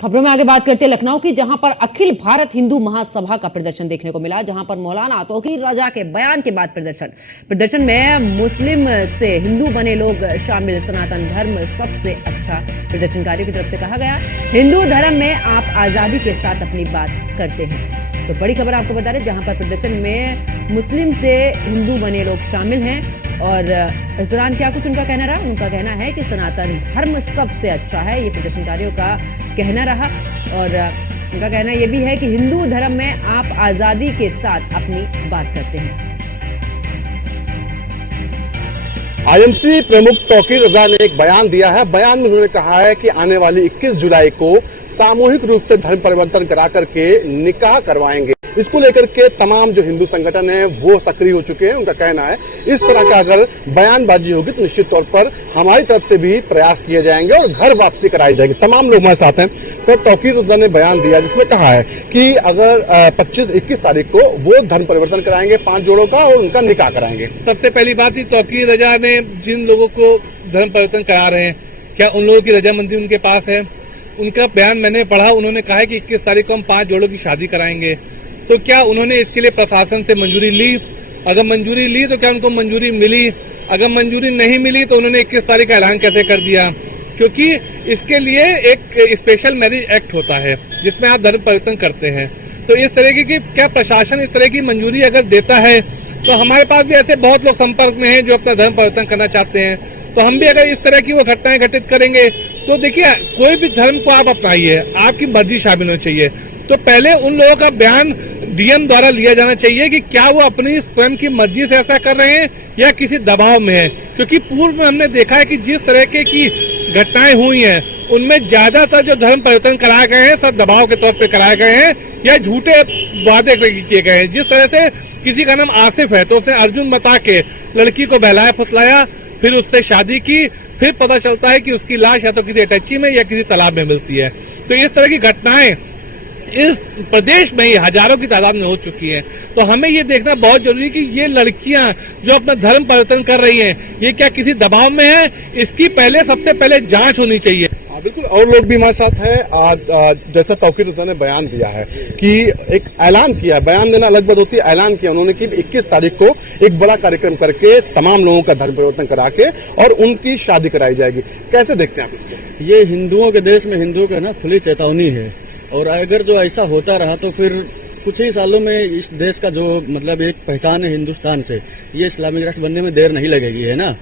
खबरों में आगे बात करते हैं लखनऊ की, जहां पर अखिल भारत हिंदू महासभा का प्रदर्शन देखने को मिला, जहां पर मौलाना तौकीर रजा के बयान के बाद प्रदर्शन में मुस्लिम से हिंदू बने लोग शामिल, सनातन धर्म सबसे अच्छा। प्रदर्शनकारियों की तरफ से कहा गया, हिंदू धर्म में आप आजादी के साथ अपनी बात करते हैं। तो बड़ी खबर आपको बता रहे, जहां पर प्रदर्शन में मुस्लिम से हिंदू बने लोग शामिल हैं और इस दौरान क्या कुछ उनका कहना रहा। उनका कहना है कि सनातन धर्म सबसे अच्छा है, ये प्रदर्शनकारियों का कहना रहा। और उनका कहना यह भी है कि हिंदू धर्म में आप आजादी के साथ अपनी बात करते हैं। आईएमसी प्रमुख तौकीर रजा ने एक बयान दिया है। बयान में उन्होंने कहा है कि आने वाली 21 जुलाई को सामूहिक रूप से धर्म परिवर्तन करा करके निकाह करवाएंगे। इसको लेकर के तमाम जो हिंदू संगठन है वो सक्रिय हो चुके हैं। उनका कहना है इस तरह का अगर बयानबाजी होगी तो निश्चित तौर पर हमारी तरफ से भी प्रयास किए जाएंगे और घर वापसी कराई जाएगी। तमाम लोग हमारे साथ हैं। सर, तौकीर रजा ने बयान दिया जिसमें कहा है कि अगर 25-21 तारीख को वो धर्म परिवर्तन कराएंगे 5 जोड़ों का और उनका निकाह कराएंगे। सबसे पहली बात ही तौकीर रजा ने जिन लोगों को धर्म परिवर्तन करा रहे हैं, क्या उन लोगों की रजामंदी उनके पास है? उनका बयान मैंने पढ़ा, उन्होंने कहा है कि 21 तारीख को हम 5 जोड़ों की शादी कराएंगे। तो क्या उन्होंने इसके लिए प्रशासन से मंजूरी ली? अगर मंजूरी ली तो क्या उनको मंजूरी मिली? अगर मंजूरी नहीं मिली तो उन्होंने 21 तारीख का ऐलान कैसे कर दिया? क्योंकि इसके लिए एक स्पेशल मैरिज एक्ट होता है जिसमें आप धर्म परिवर्तन करते हैं। तो इस तरह की क्या प्रशासन इस तरह की मंजूरी अगर देता है तो हमारे पास भी ऐसे बहुत लोग संपर्क में हैं जो अपना धर्म परिवर्तन करना चाहते हैं। तो हम भी अगर इस तरह की वो घटनाएं घटित करेंगे तो देखिए, कोई भी धर्म को आप अपनाइए, आपकी मर्जी शामिल होनी चाहिए। तो पहले उन लोगों का बयान डीएम द्वारा लिया जाना चाहिए कि क्या वो अपनी स्वयं की मर्जी से ऐसा कर रहे हैं या किसी दबाव में है। क्योंकि पूर्व में हमने देखा है कि जिस तरह की घटनाएं हुई हैं उनमें ज्यादातर जो धर्म परिवर्तन कराए गए हैं सब दबाव के तौर पर कराए गए हैं या झूठे वादे किए गए हैं। जिस तरह से किसी का नाम आसिफ है तो उसने अर्जुन बता के लड़की को बहलाया फुसलाया, फिर उससे शादी की, फिर पता चलता है कि उसकी लाश या तो किसी अटैची में या किसी तालाब में मिलती है। तो इस तरह की घटनाएं इस प्रदेश में ही हजारों की तादाद में हो चुकी है। तो हमें ये देखना बहुत जरूरी है कि ये लड़कियां जो अपना धर्म परिवर्तन कर रही हैं, ये क्या किसी दबाव में है? इसकी सबसे पहले जांच होनी चाहिए। बिल्कुल, और लोग भी हमारे साथ हैं। जैसा तौकीर रजा ने बयान दिया है कि एक ऐलान किया, बयान देना अलग बात होती है, ऐलान किया उन्होंने कि 21 तारीख को एक बड़ा कार्यक्रम करके तमाम लोगों का धर्म परिवर्तन करा के और उनकी शादी कराई जाएगी। कैसे देखते हैं आप इसको? ये हिंदुओं के देश में हिंदुओं का ना खुली चेतावनी है, और अगर जो ऐसा होता रहा तो फिर कुछ ही सालों में इस देश का जो मतलब एक पहचान है हिंदुस्तान से, ये इस्लामिक राष्ट्र बनने में देर नहीं लगेगी, है ना।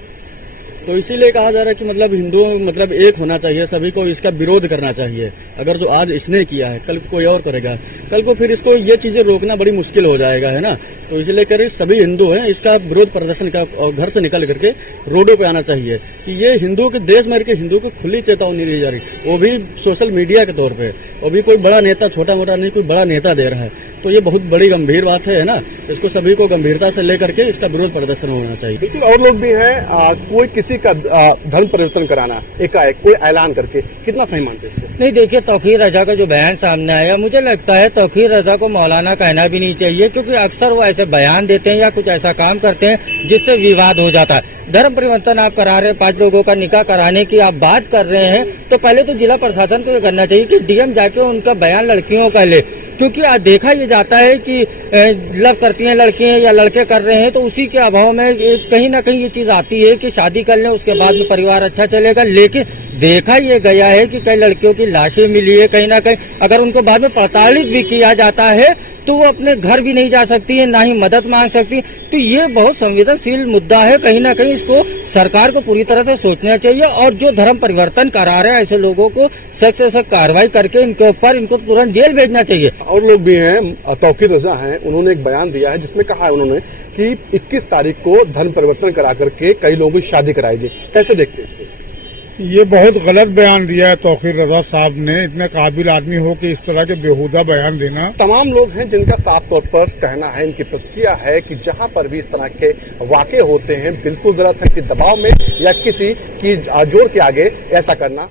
तो इसीलिए कहा जा रहा है कि मतलब हिंदुओं मतलब एक होना चाहिए, सभी को इसका विरोध करना चाहिए। अगर जो आज इसने किया है कल कोई और करेगा, कल को फिर इसको ये चीजें रोकना बड़ी मुश्किल हो जाएगा, है ना। तो इसलिए करें सभी हिंदू हैं, इसका विरोध प्रदर्शन का और घर से निकल करके रोडों पे आना चाहिए कि ये हिंदुओं के देश में हिंदू को खुली चेतावनी दी जा रही, वो भी सोशल मीडिया के तौर पे, वो भी कोई बड़ा नेता, छोटा मोटा नहीं, कोई बड़ा नेता दे रहा है। तो ये बहुत बड़ी गंभीर बात है ना। इसको सभी को गंभीरता से लेकर के इसका विरोध प्रदर्शन होना चाहिए। बिल्कुल, और लोग भी हैं। कोई किसी का धर्म परिवर्तन कराना एकाएक कोई ऐलान करके कितना सही मानते हैं इसको? नहीं, देखिए, तौकीर रजा का जो बयान सामने आया, मुझे लगता है तौकीर रजा को मौलाना कहना भी नहीं चाहिए, क्योंकि अक्सर वो ऐसे बयान देते हैं या कुछ ऐसा काम करते हैं जिससे विवाद हो जाता है। धर्म परिवर्तन आप करा रहे हैं, 5 लोगों का निकाह कराने की आप बात कर रहे हैं, तो पहले तो जिला प्रशासन को ये करना चाहिए कि डीएम जाके उनका बयान लड़कियों का ले। क्योंकि आज देखा ये जाता है कि लव करती हैं लड़कियां या लड़के कर रहे हैं, तो उसी के अभाव में कहीं ना कहीं ये चीज आती है कि शादी कर लें, उसके बाद में परिवार अच्छा चलेगा। लेकिन देखा ये गया है कि कई लड़कियों की लाशें मिली है, कहीं ना कहीं अगर उनको बाद में प्रताड़ित भी किया जाता है तो वो अपने घर भी नहीं जा सकती है, ना ही मदद मांग सकती। तो ये बहुत संवेदनशील मुद्दा है, कहीं ना कहीं इसको सरकार को पूरी तरह से सोचना चाहिए और जो धर्म परिवर्तन करा रहे हैं ऐसे लोगों को सख्त से सख्त कार्रवाई करके इनको तुरंत जेल भेजना चाहिए। और लोग भी हैं। तौकीर रजा हैं, उन्होंने एक बयान दिया है जिसमें कहा है उन्होंने कि 21 तारीख को धर्म परिवर्तन करा करके कई लोगों की शादी कराई जाए। कैसे देखते हैं इसको? ये बहुत गलत बयान दिया है तौकीर रजा साहब ने। इतने काबिल आदमी हो कि इस तरह के बेहुदा बयान देना। तमाम लोग हैं जिनका साफ तौर पर कहना है, इनकी प्रतिक्रिया है कि जहां पर भी इस तरह के वाकये होते हैं बिल्कुल गलत है। किसी दबाव में या किसी की जोर के आगे ऐसा करना